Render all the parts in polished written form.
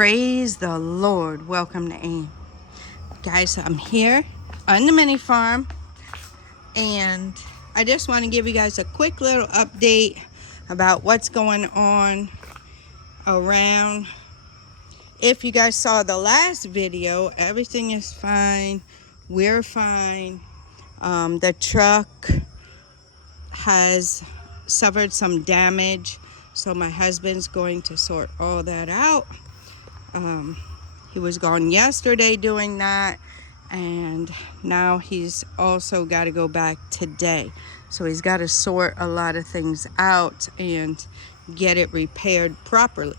Praise the Lord. Welcome to AIM. Guys, I'm here on the mini farm, and I just want to give you guys a quick little update about what's going on around. If you guys saw the last video, everything is fine. We're fine. The truck has suffered some damage, so my husband's going to sort all that out. He was gone yesterday doing that, and now he's also got to go back today. So he's got to sort a lot of things out and get it repaired properly.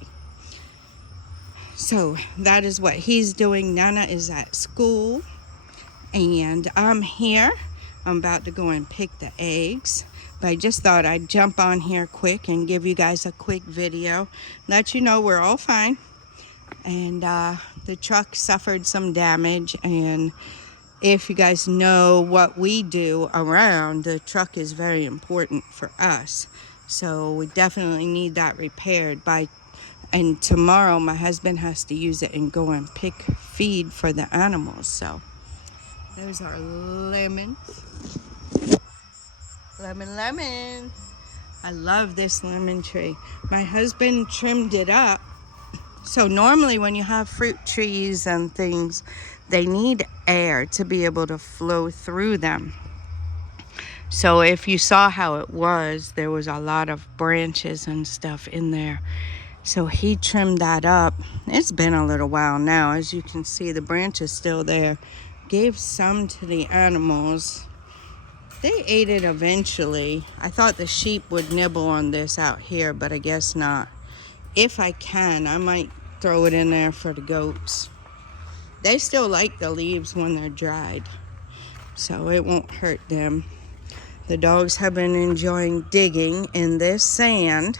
So that is what he's doing. Nana is at school, and I'm here. I'm about to go and pick the eggs, but I just thought I'd jump on here quick and give you guys a quick video, let you know we're all fine. And the truck suffered some damage, and if you guys know what we do around, the truck is very important for us, so we definitely need that repaired and tomorrow my husband has to use it and go and pick feed for the animals. So there's our lemons. Lemon. I love this lemon tree. My husband trimmed it up. So normally when you have fruit trees and things, they need air to be able to flow through them. So if you saw how it was, there was a lot of branches and stuff in there. So he trimmed that up. It's been a little while now. As you can see, the branch is still there. Gave some to the animals. They ate it eventually. I thought the sheep would nibble on this out here, but I guess not. If I can, I might throw it in there for the goats. They still like the leaves when they're dried, so it won't hurt them. The dogs have been enjoying digging in this sand.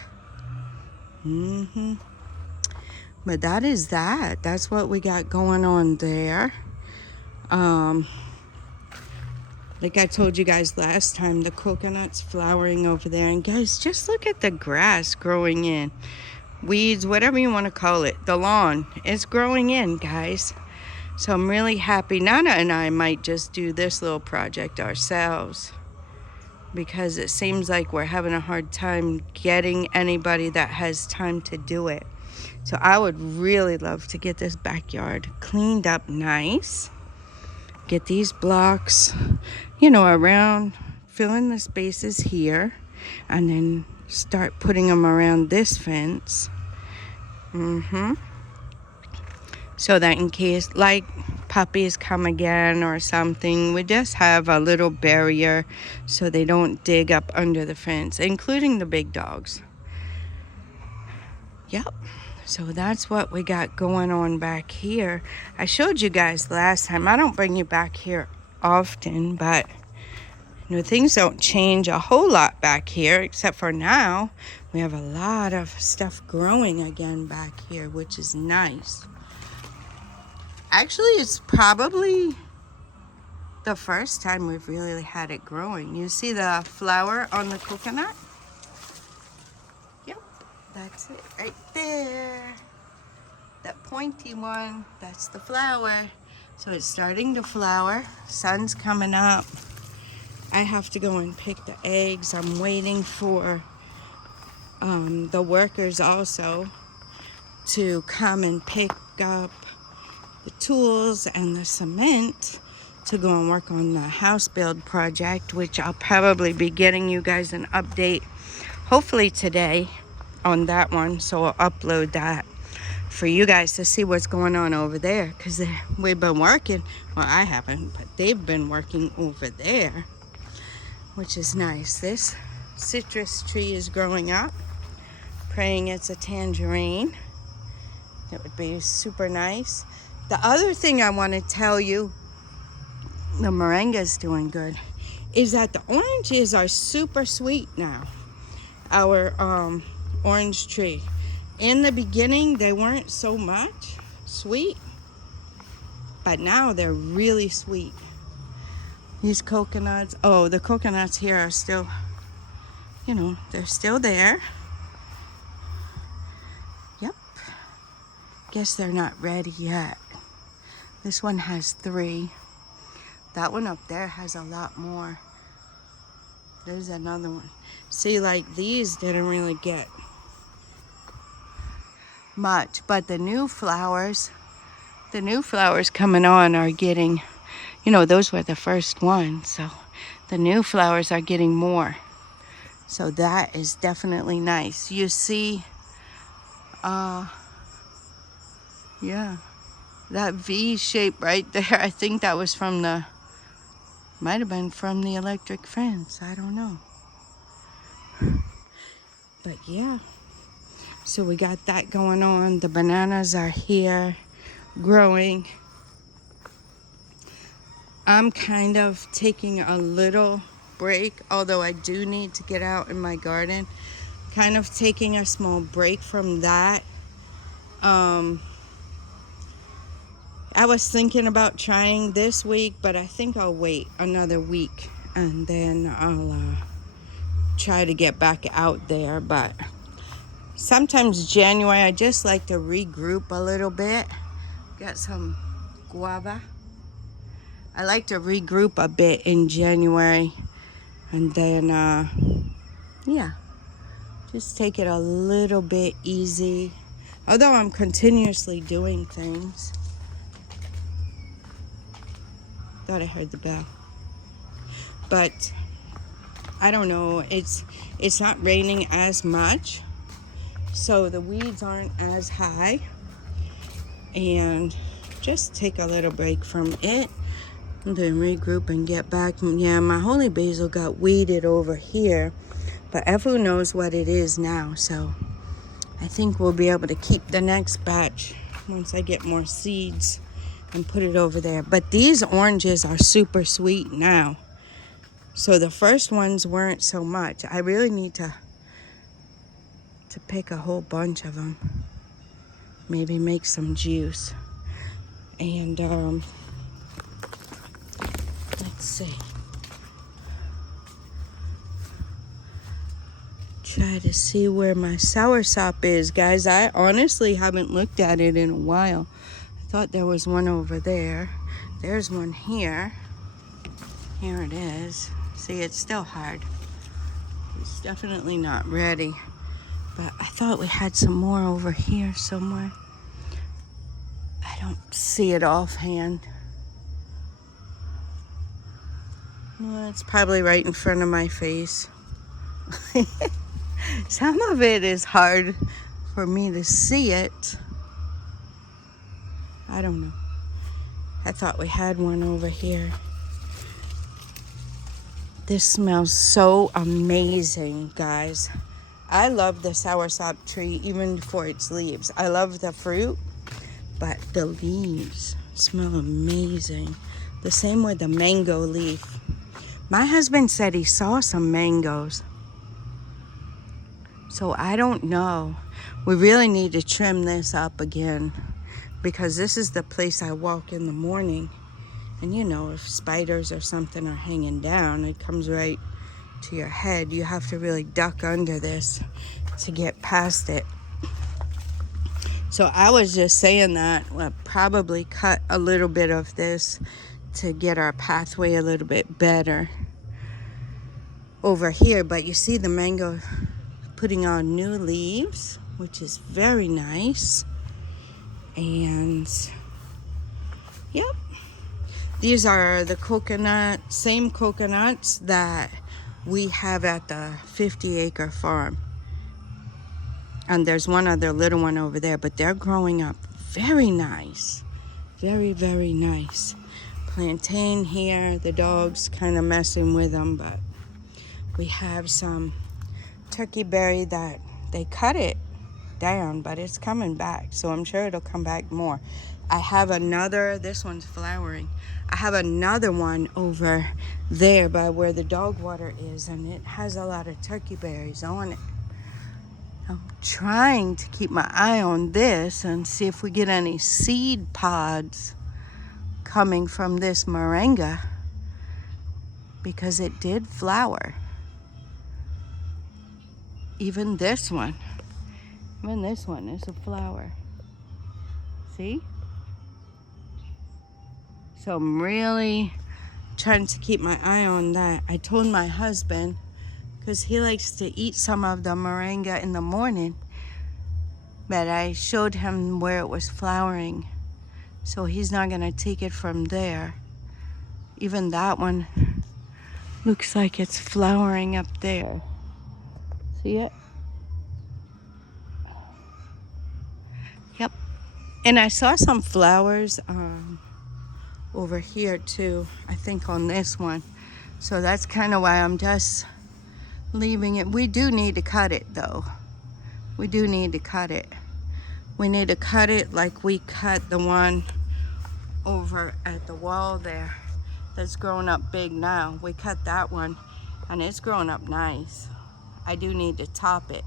But that is that. That's what we got going on there. Like I told you guys last time, the coconut's flowering over there. And guys, just look at the grass growing in. Weeds, whatever you want to call it. The lawn is growing in, guys. So I'm really happy. Nana and I might just do this little project ourselves, because it seems like we're having a hard time getting anybody that has time to do it. So I would really love to get this backyard cleaned up nice. Get these blocks, around, fill in the spaces here, and then start putting them around this fence. So that in case like puppies come again or something, we just have a little barrier so they don't dig up under the fence, including the big dogs. Yep. So that's what we got going on back here. I showed you guys last time. I don't bring you back here often, but things don't change a whole lot back here, except for now we have a lot of stuff growing again back here, which is nice. Actually, it's probably the first time we've really had it growing. You see the flower on the coconut? Yep, that's it right there. That pointy one, that's the flower. So it's starting to flower. Sun's coming up. I have to go and pick the eggs. I'm waiting for the workers also to come and pick up the tools and the cement to go and work on the house build project, which I'll probably be getting you guys an update hopefully today on that one. So I'll upload that for you guys to see what's going on over there, because we've been working. Well, I haven't, but they've been working over there, which is nice. This citrus tree is growing up. Praying it's a tangerine. It would be super nice. The other thing I want to tell you, the moringa's doing good, is that the oranges are super sweet now. Our orange tree. In the beginning, they weren't so much sweet, but now they're really sweet. These coconuts, the coconuts here are still, they're still there. Yep. Guess they're not ready yet. This one has 3. That one up there has a lot more. There's another one. See, like these didn't really get much, but the new flowers coming on are getting, you know, those were the first ones, so the new flowers are getting more. So that is definitely nice. You see, yeah, that V shape right there, I think that was from the, might have been from the electric fence, I don't know. But yeah, so we got that going on. The bananas are here, growing. I'm kind of taking a little break, although I do need to get out in my garden. Kind of taking a small break from that. I was thinking about trying this week, but I think I'll wait another week and then I'll try to get back out there. But sometimes January, I just like to regroup a little bit. Got some guava. I like to regroup a bit in January and then, yeah, just take it a little bit easy. Although I'm continuously doing things. Thought I heard the bell. But I don't know, it's not raining as much, so the weeds aren't as high, and just take a little break from it and then regroup and get back. Yeah, my holy basil got weeded over here, but Efu knows what it is now, so I think we'll be able to keep the next batch once I get more seeds and put it over there. But these oranges are super sweet now. So the first ones weren't so much. I really need to pick a whole bunch of them. Maybe make some juice. And let's see. Try to see where my soursop is, guys. I honestly haven't looked at it in a while. I thought there was one over there. There's one here. Here it is. See, it's still hard. It's definitely not ready. But I thought we had some more over here somewhere. I don't see it offhand. Well, it's probably right in front of my face. Some of it is hard for me to see it. I don't know. I thought we had one over here. This smells so amazing, guys. I love the soursop tree even for its leaves. I love the fruit, but the leaves smell amazing. The same with the mango leaf. My husband said he saw some mangoes. So I don't know. We really need to trim this up again because this is the place I walk in the morning. And you know, if spiders or something are hanging down, it comes right to your head. You have to really duck under this to get past it. So I was just saying that we'll probably cut a little bit of this to get our pathway a little bit better over here. But you see the mango putting on new leaves, which is very nice. And yep, these are the same coconuts that we have at the 50-acre farm. And there's one other little one over there, but they're growing up very nice. Very, very nice. Plantain here, the dog's kind of messing with them, but we have some turkey berry that they cut it down, but it's coming back, so I'm sure it'll come back more. I have another, this one's flowering. I have another one over there by where the dog water is, and it has a lot of turkey berries on it. I'm trying to keep my eye on this and see if we get any seed pods coming from this moringa, because it did flower. Even this one is a flower. See? So I'm really trying to keep my eye on that. I told my husband, because he likes to eat some of the moringa in the morning, but I showed him where it was flowering. So he's not gonna take it from there. Even that one looks like it's flowering up there. See it? Yep. And I saw some flowers over here too, I think on this one. So that's kind of why I'm just leaving it. We do need to cut it though. We do need to cut it. We need to cut it like we cut the one over at the wall there that's grown up big now. We cut that one and it's grown up nice. I do need to top it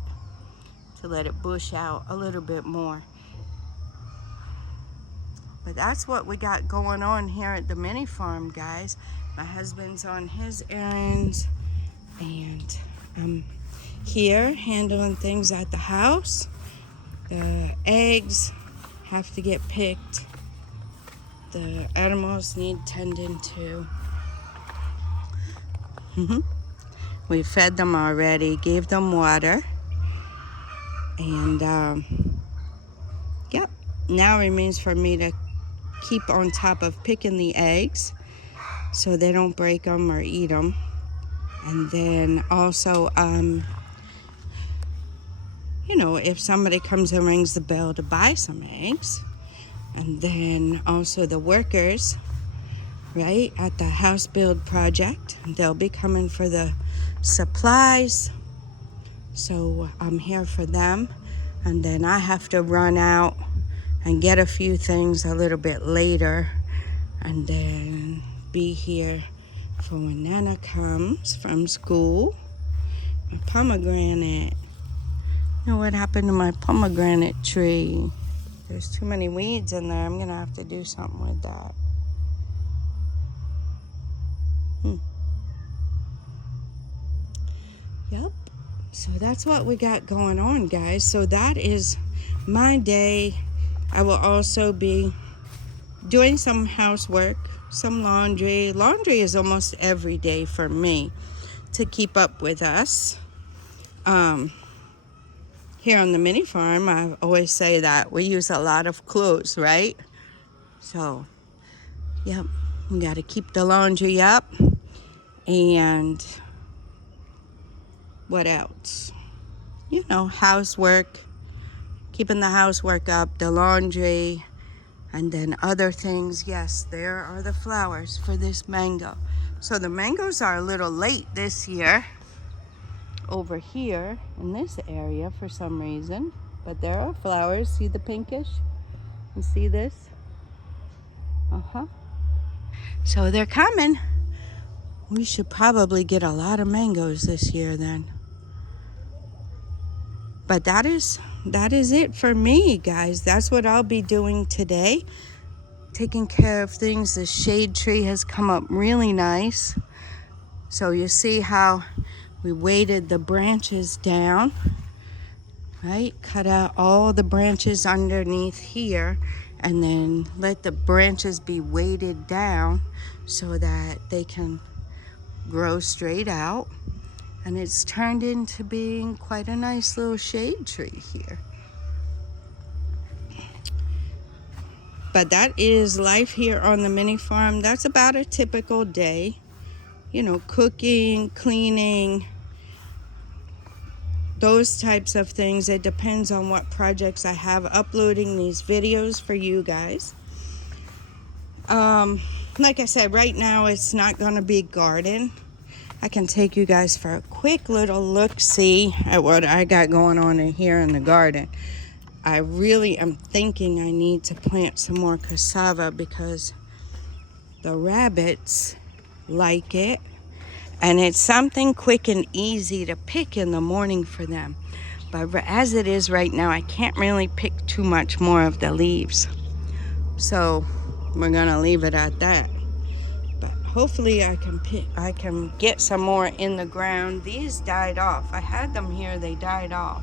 to let it bush out a little bit more. But that's what we got going on here at the mini farm, guys. My husband's on his errands and I'm here handling things at the house. The eggs have to get picked. The animals need tending to. We fed them already, gave them water. And yep, now it remains for me to keep on top of picking the eggs so they don't break them or eat them. And then also, you know, if somebody comes and rings the bell to buy some eggs, and then also the workers, right, at the house build project, they'll be coming for the supplies. So I'm here for them. And then I have to run out and get a few things a little bit later and then be here for when Nana comes from school. My pomegranate. You know what happened to my pomegranate tree? There's too many weeds in there. I'm gonna have to do something with that. Yep. So that's what we got going on, guys. So that is my day. I will also be doing some housework, some laundry. Laundry is almost every day for me to keep up with us. Here on the mini farm, I always say that we use a lot of clothes, right? So, yep, we got to keep the laundry up. And what else? You know, housework, keeping the housework up, the laundry, and then other things. Yes, there are the flowers for this mango. So the mangoes are a little late this year over here in this area for some reason, but there are flowers. See the pinkish? You see this? So they're coming. We should probably get a lot of mangoes this year then. But that is it for me, guys. That's what I'll be doing today. Taking care of things. The shade tree has come up really nice. So you see how we weighted the branches down, right? Cut out all the branches underneath here and then let the branches be weighted down so that they can grow straight out. And it's turned into being quite a nice little shade tree here. But that is life here on the mini farm. That's about a typical day. You know, cooking, cleaning, those types of things. It depends on what projects I have, uploading these videos for you guys. Like I said, right now it's not going to be garden. I can take you guys for a quick little look-see at what I got going on in here in the garden. I really am thinking I need to plant some more cassava because the rabbits like it. And it's something quick and easy to pick in the morning for them. But as it is right now, I can't really pick too much more of the leaves. So we're gonna leave it at that. But hopefully I can get some more in the ground. These died off. I had them here, they died off.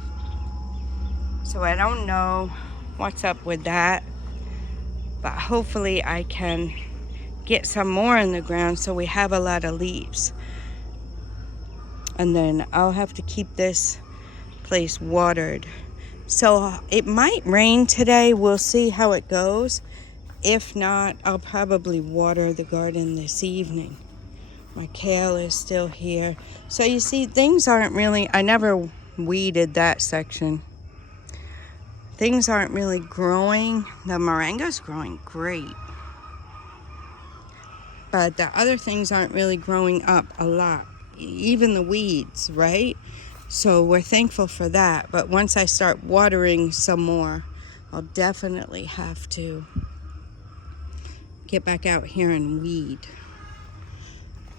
So I don't know what's up with that. but hopefully I can get some more in the ground so we have a lot of leaves. And then I'll have to keep this place watered. So it might rain today. We'll see how it goes. If not, I'll probably water the garden this evening. My kale is still here. So you see, things aren't really, I never weeded that section. Things aren't really growing. The moringa's growing great. But the other things aren't really growing up a lot. Even the weeds, right? So we're thankful for that. But once I start watering some more, I'll definitely have to get back out here and weed.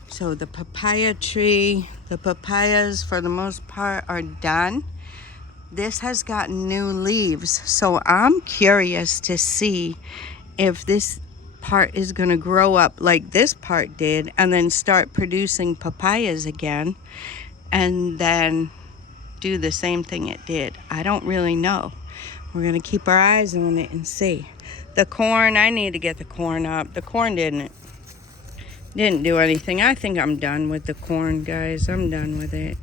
So the papaya tree, the papayas for the most part are done. This has gotten new leaves. So I'm curious to see if this part is going to grow up like this part did and then start producing papayas again and then do the same thing it did. I don't really know. We're going to keep our eyes on it and see. The corn, I need to get the corn up. The corn didn't do anything. I think I'm done with the corn, guys. I'm done with it.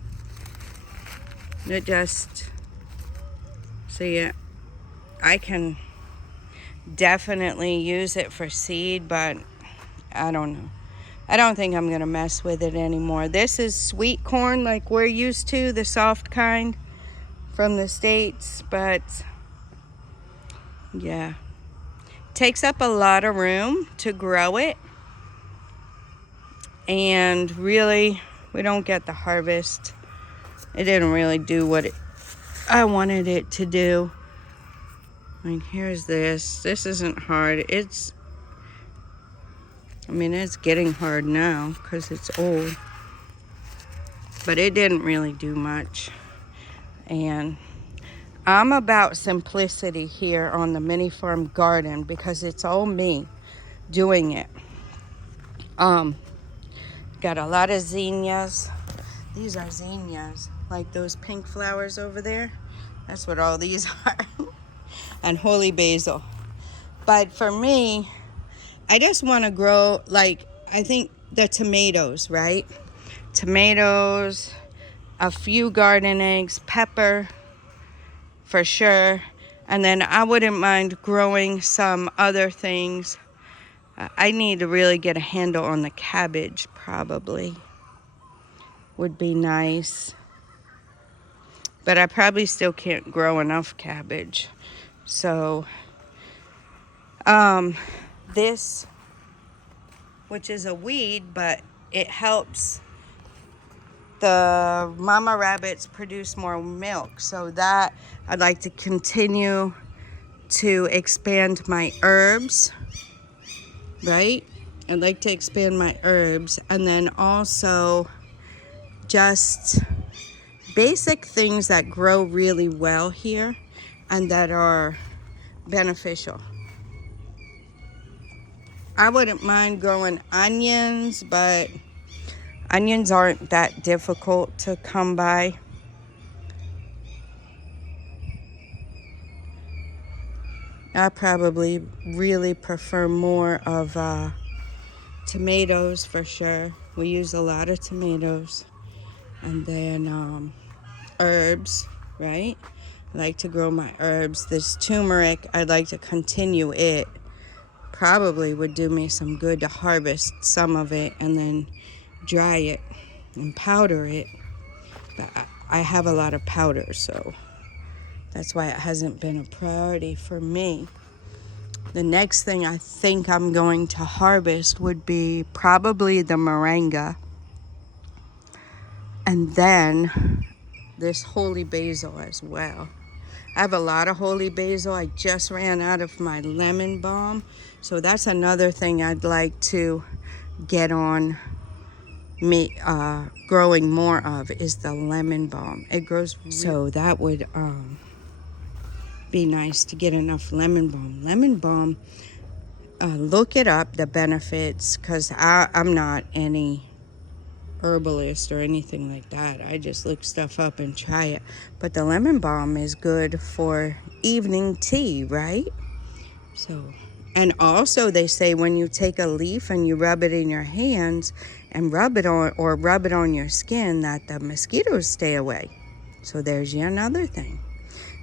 It just, see it. I can definitely use it for seed, but I don't know. I don't think I'm gonna mess with it anymore. This is sweet corn like we're used to, the soft kind from the States, but yeah. Takes up a lot of room to grow it. And really, we don't get the harvest. It didn't really do what I wanted it to do. I mean, here's this. This isn't hard. It's getting hard now because it's old. But it didn't really do much. And I'm about simplicity here on the MiniFarm garden because it's all me doing it. Got a lot of zinnias. These are zinnias, like those pink flowers over there. That's what all these are. And holy basil. But for me, I just want to grow, like, I think the tomatoes, right? Tomatoes, a few garden eggs, pepper, for sure. And then I wouldn't mind growing some other things. I need to really get a handle on the cabbage, probably. Would be nice. But I probably still can't grow enough cabbage. So, this, which is a weed, but it helps the mama rabbits produce more milk. So that, I'd like to continue to expand my herbs, right? I'd like to expand my herbs, and then also just basic things that grow really well here and that are beneficial. I wouldn't mind growing onions, but onions aren't that difficult to come by. I probably really prefer more of tomatoes for sure. We use a lot of tomatoes. And then herbs, right? I like to grow my herbs. This turmeric, I'd like to continue it. Probably would do me some good to harvest some of it and then dry it and powder it. But I have a lot of powder, so that's why it hasn't been a priority for me. The next thing I think I'm going to harvest would be probably the moringa. And then this holy basil as well. I have a lot of holy basil. I just ran out of my lemon balm. So that's another thing I'd like to get on me growing more of is the lemon balm. It grows, so that would be nice to get enough lemon balm. Lemon balm, look it up, the benefits, because I'm not any herbalist or anything like that. I just look stuff up and try it. But the lemon balm is good for evening tea, right? So And also they say when you take a leaf and you rub it in your hands and rub it on your skin, that the mosquitoes stay away. So there's yet another thing.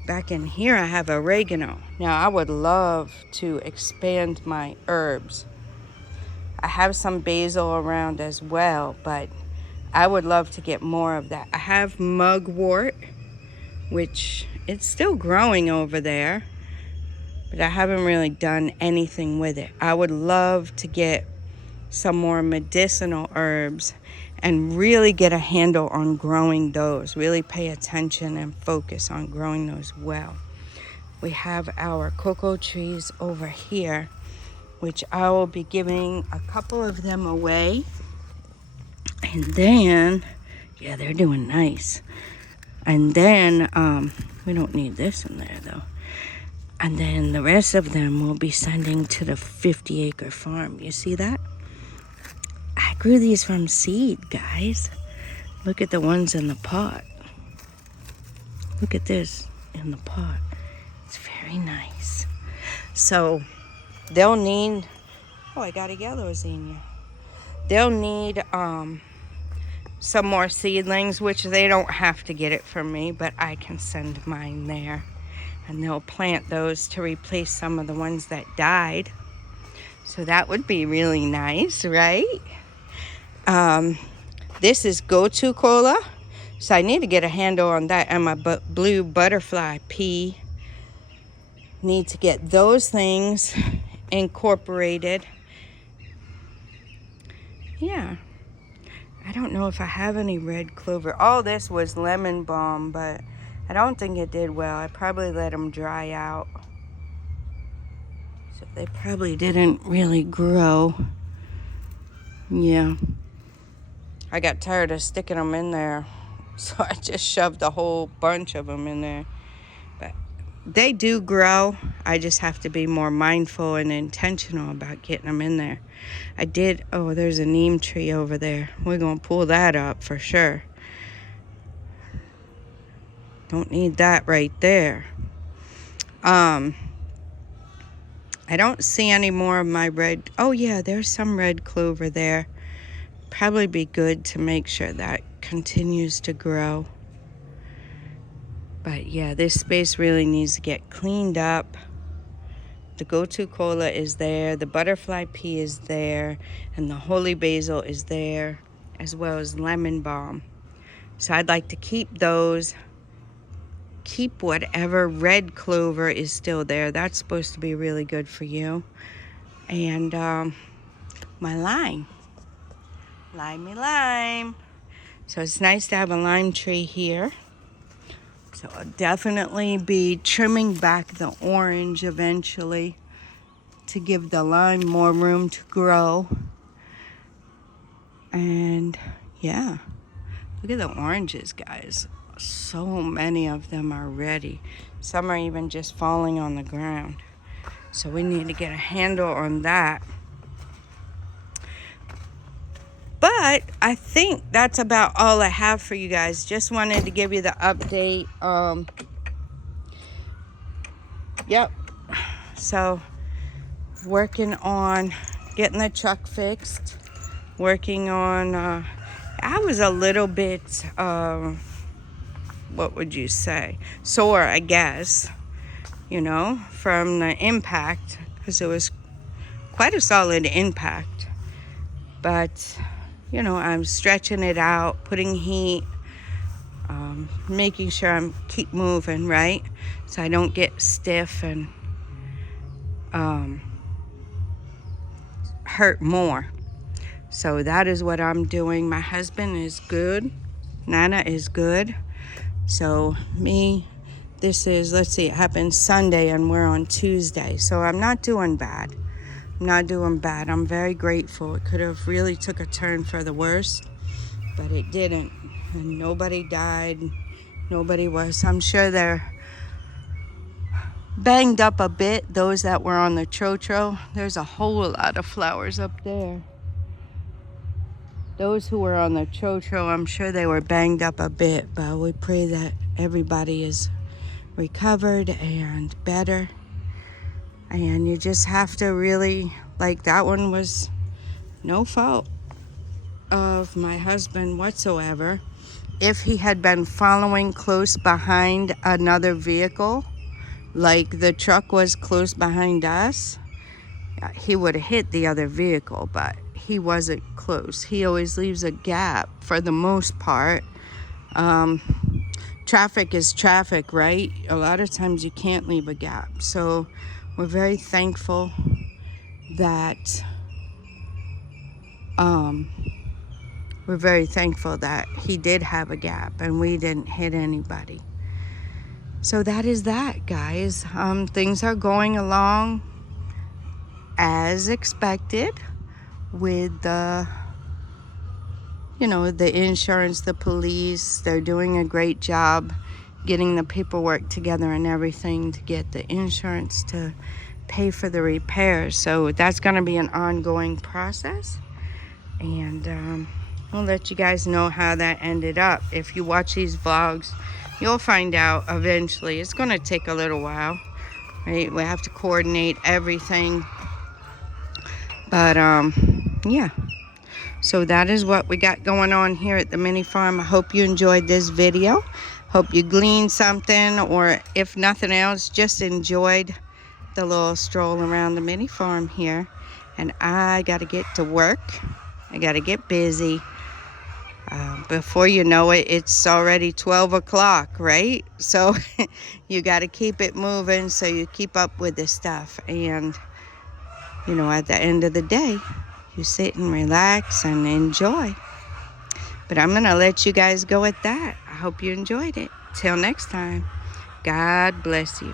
Back in here I have oregano. Now I would love to expand my herbs. I have some basil around as well, but I would love to get more of that. I have mugwort, which it's still growing over there, but I haven't really done anything with it. I would love to get some more medicinal herbs and really get a handle on growing those. Really pay attention and focus on growing those well. We have our cocoa trees over here, which I will be giving a couple of them away. And then, yeah, they're doing nice. And then, we don't need this in there though. And then the rest of them we'll be sending to the 50-acre farm. You see that? I grew these from seed, guys. Look at the ones in the pot. Look at this in the pot. It's very nice. So they'll need, oh, I got a yellow zinnia. They'll need some more seedlings, which they don't have to get it from me, but I can send mine there. And they'll plant those to replace some of the ones that died. So that would be really nice, right? This is go-to cola. So I need to get a handle on that. And my blue butterfly pea. Need to get those things incorporated. Yeah. I don't know if I have any red clover. All this was lemon balm, but I don't think it did well. I probably let them dry out. So they probably didn't really grow. Yeah. I got tired of sticking them in there. So I just shoved a whole bunch of them in there. But they do grow. I just have to be more mindful and intentional about getting them in there. I did, oh, there's a neem tree over there. We're going to pull that up for sure. Don't need that right there. I don't see any more of my red. Oh yeah, there's some red clover there. Probably be good to make sure that continues to grow. But yeah, this space really needs to get cleaned up. The go-to cola is there, the butterfly pea is there, and the holy basil is there, as well as lemon balm. So I'd like to keep those. Keep whatever red clover is still there. That's supposed to be really good for you. And my lime. Lime. So it's nice to have a lime tree here. So I'll definitely be trimming back the orange eventually to give the lime more room to grow. And yeah, look at the oranges, guys. So many of them are ready. Some are even just falling on the ground. So we need to get a handle on that. But I think that's about all I have for you guys. Just wanted to give you the update. Yep. So working on getting the truck fixed. Working on, I was a little bit, what would you say? Sore, I guess, you know, from the impact. Because it was quite a solid impact. But you know, I'm stretching it out, putting heat, making sure I'm keep moving, right? So I don't get stiff and hurt more. So that is what I'm doing. My husband is good. Nana is good. So this is, let's see, it happened Sunday and we're on Tuesday. So I'm not doing bad. I'm very grateful. It could have really took a turn for the worse, but it didn't. And nobody died. Nobody was. I'm sure they're banged up a bit, those that were on the trotro. There's a whole lot of flowers up there. Those who were on the trotro, I'm sure they were banged up a bit, but we pray that everybody is recovered and better. And you just have to really, like, that one was no fault of my husband whatsoever. If he had been following close behind another vehicle, like the truck was close behind us, he would have hit the other vehicle, but he wasn't close. He always leaves a gap for the most part. Traffic is traffic, right? A lot of times you can't leave a gap. So we're very thankful that he did have a gap and we didn't hit anybody. So that is that, guys. Things are going along as expected with the insurance, the police. They're doing a great job getting the paperwork together and everything to get the insurance to pay for the repairs. So that's going to be an ongoing process. And I'll let you guys know how that ended up. If you watch these vlogs, you'll find out eventually. It's going to take a little while, right? We have to coordinate everything. But yeah. So that is what we got going on here at the mini farm. I hope you enjoyed this video. Hope you gleaned something, or if nothing else, just enjoyed the little stroll around the mini farm here. And I got to get to work. I got to get busy. Before you know it, it's already 12 o'clock, right? So you got to keep it moving so you keep up with this stuff. And, at the end of the day, you sit and relax and enjoy. But I'm going to let you guys go at that. I hope you enjoyed it. Till next time, God bless you.